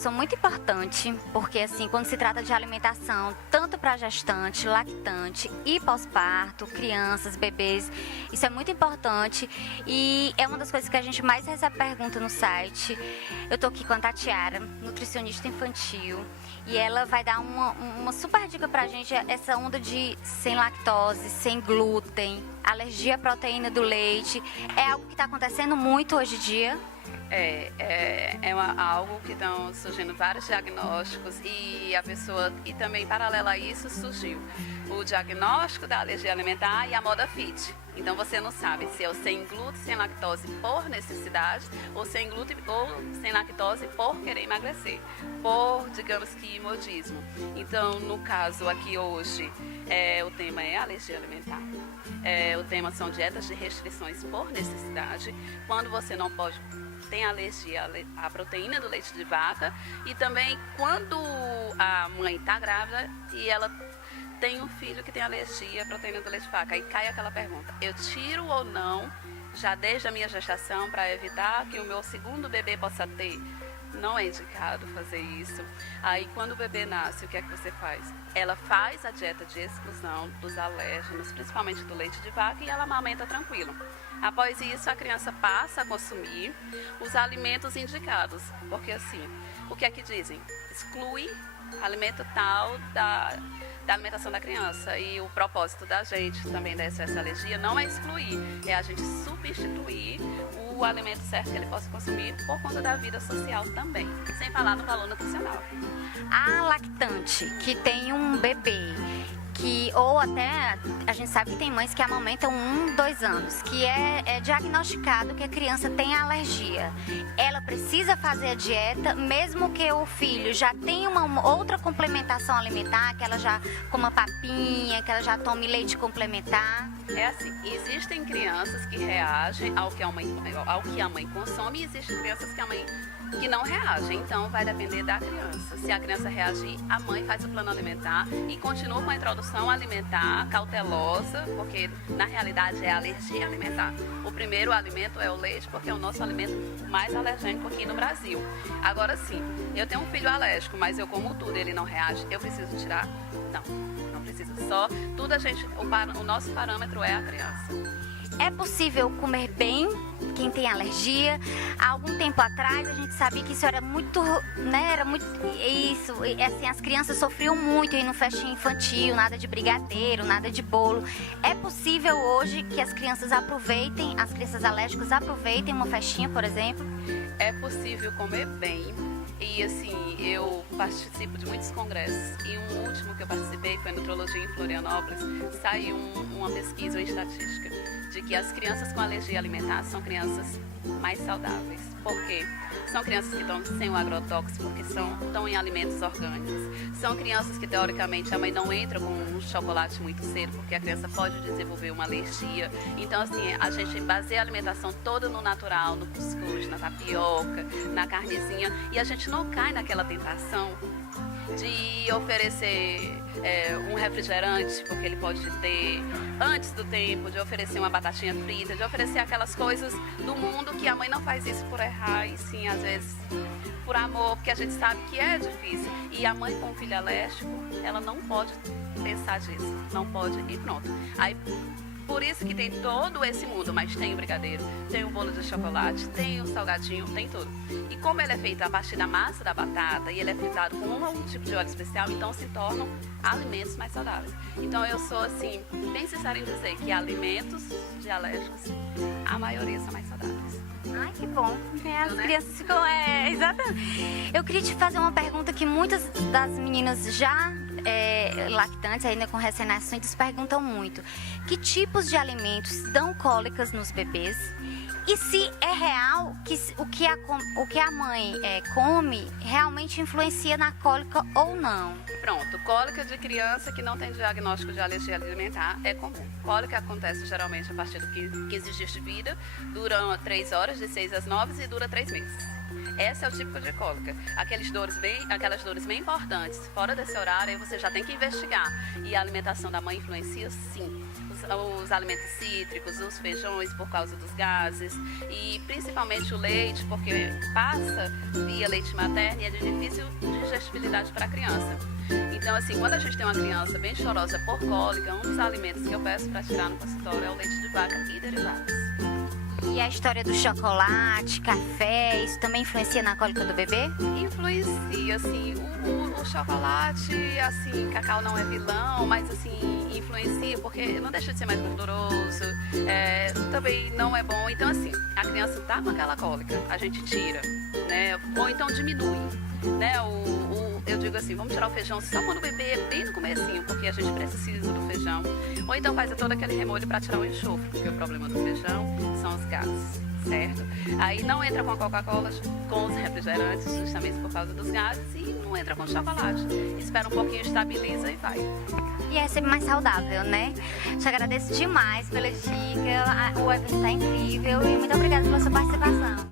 informação muito importante, porque assim, quando se trata de alimentação, tanto para gestante, lactante e pós-parto, crianças, bebês, isso é muito importante e é uma das coisas que a gente mais recebe pergunta no site. Eu tô aqui com a Tatiara, nutricionista infantil, e ela vai dar uma super dica pra gente, essa onda de sem lactose, sem glúten, alergia à proteína do leite, é algo que está acontecendo muito hoje em dia. Algo que estão surgindo vários diagnósticos e também paralelo a isso surgiu o diagnóstico da alergia alimentar e a moda fit. Então você não sabe se é o sem glúten, sem lactose por necessidade ou sem glúten ou sem lactose por querer emagrecer, por, digamos que, modismo. Então, no caso aqui hoje, o tema é alergia alimentar. O tema são dietas de restrições por necessidade, quando você não pode tem alergia à proteína do leite de vaca e também quando a mãe está grávida e ela tem um filho que tem alergia à proteína do leite de vaca. Aí cai aquela pergunta, eu tiro ou não, já desde a minha gestação, para evitar que o meu segundo bebê possa ter? Não é indicado fazer isso. Aí quando o bebê nasce, o que é que você faz? Ela faz a dieta de exclusão dos alérgenos, principalmente do leite de vaca, e ela amamenta tranquilo. Após isso, a criança passa a consumir os alimentos indicados, porque assim, o que é que dizem? Exclui alimento tal da alimentação da criança, e o propósito da gente também dessa alergia não é excluir, é a gente substituir o alimento certo que ele possa consumir por conta da vida social também, sem falar no valor nutricional. A lactante que tem um bebê, ou até a gente sabe que tem mães que amamentam 1, 2 anos, que é diagnosticado que a criança tem alergia. Ela precisa fazer a dieta, mesmo que o filho já tenha uma outra complementação alimentar, que ela já coma papinha, que ela já tome leite complementar. É assim, existem crianças que reagem ao que a mãe consome, e existem crianças que não reagem, então vai depender da criança. Se a criança reagir, a mãe faz o plano alimentar e continua com a introdução alimentar cautelosa, porque na realidade é alergia alimentar. O primeiro alimento é o leite, porque é o nosso alimento mais alergênico aqui no Brasil. Agora sim, eu tenho um filho alérgico, mas eu como tudo, ele não reage, eu preciso tirar? Não precisa. O nosso parâmetro é a criança. É possível comer bem quem tem alergia? Há algum tempo atrás a gente sabia que isso era muito, né? Era muito isso, assim, as crianças sofriam muito ir no festinha infantil, nada de brigadeiro, nada de bolo. É possível hoje que as crianças aproveitem, as crianças alérgicas aproveitem uma festinha, por exemplo? É possível comer bem. E assim, eu participo de muitos congressos e um último que eu participei foi Nutrologia em Florianópolis. Saiu uma pesquisa, uma estatística de que as crianças com alergia alimentar são crianças mais saudáveis. Por quê? São crianças que estão sem o agrotóxico, porque estão em alimentos orgânicos. São crianças que, teoricamente, a mãe não entra com um chocolate muito cedo, porque a criança pode desenvolver uma alergia. Então, assim, a gente baseia a alimentação toda no natural, no cuscuz, na tapioca, na carnezinha, e a gente não cai naquela tentação de oferecer um refrigerante, porque ele pode ter antes do tempo, de oferecer uma batatinha frita, de oferecer aquelas coisas do mundo que a mãe não faz isso por errar, e sim, às vezes, por amor, porque a gente sabe que é difícil. E a mãe com um filho alérgico, ela não pode pensar disso, não pode, e pronto. Aí, por isso que tem todo esse mundo, mas tem o brigadeiro, tem o bolo de chocolate, tem o salgadinho, tem tudo. E como ele é feito a partir da massa da batata e ele é fritado com um tipo de óleo especial, então se tornam alimentos mais saudáveis. Então eu sou assim, bem sincera em dizer que alimentos de alérgicos, a maioria são mais saudáveis. Ai, que bom. As crianças ficam... exatamente. Eu queria te fazer uma pergunta que muitas das meninas já lactantes, ainda com recém-nascidos, perguntam muito. Que tipos de alimentos dão cólicas nos bebês? E se é real que o que a mãe come realmente influencia na cólica ou não? Pronto, cólica de criança que não tem diagnóstico de alergia alimentar é comum. Cólica acontece geralmente a partir do 15 dias de vida, dura 3 horas, de 6 às 9 e dura 3 meses. Esse é o típico de cólica. Aquelas dores bem importantes. Fora desse horário, aí você já tem que investigar. E a alimentação da mãe influencia, sim. Os alimentos cítricos, os feijões por causa dos gases e principalmente o leite, porque passa via leite materno e é de difícil digestibilidade para a criança. Então, assim, quando a gente tem uma criança bem chorosa por cólica, um dos alimentos que eu peço para tirar no consultório é o leite de vaca e derivados. E a história do chocolate, café, isso também influencia na cólica do bebê? Influencia, assim, o chocolate, assim, cacau não é vilão, mas assim, influencia porque não deixa de ser mais gorduroso, também não é bom. Então, assim, a criança tá com aquela cólica, a gente tira, né? Ou então diminui, né? Eu digo assim, vamos tirar o feijão só quando o bebê é bem no comecinho, porque a gente precisa do feijão. Ou então faz todo aquele remolho para tirar o enxofre, porque o problema do feijão são os gases, certo? Aí não entra com a Coca-Cola, com os refrigerantes, justamente por causa dos gases, e não entra com chocolate. Espera um pouquinho, estabiliza e vai. E é sempre mais saudável, né? Te agradeço demais pela dica, o evento está incrível e muito obrigada pela sua participação.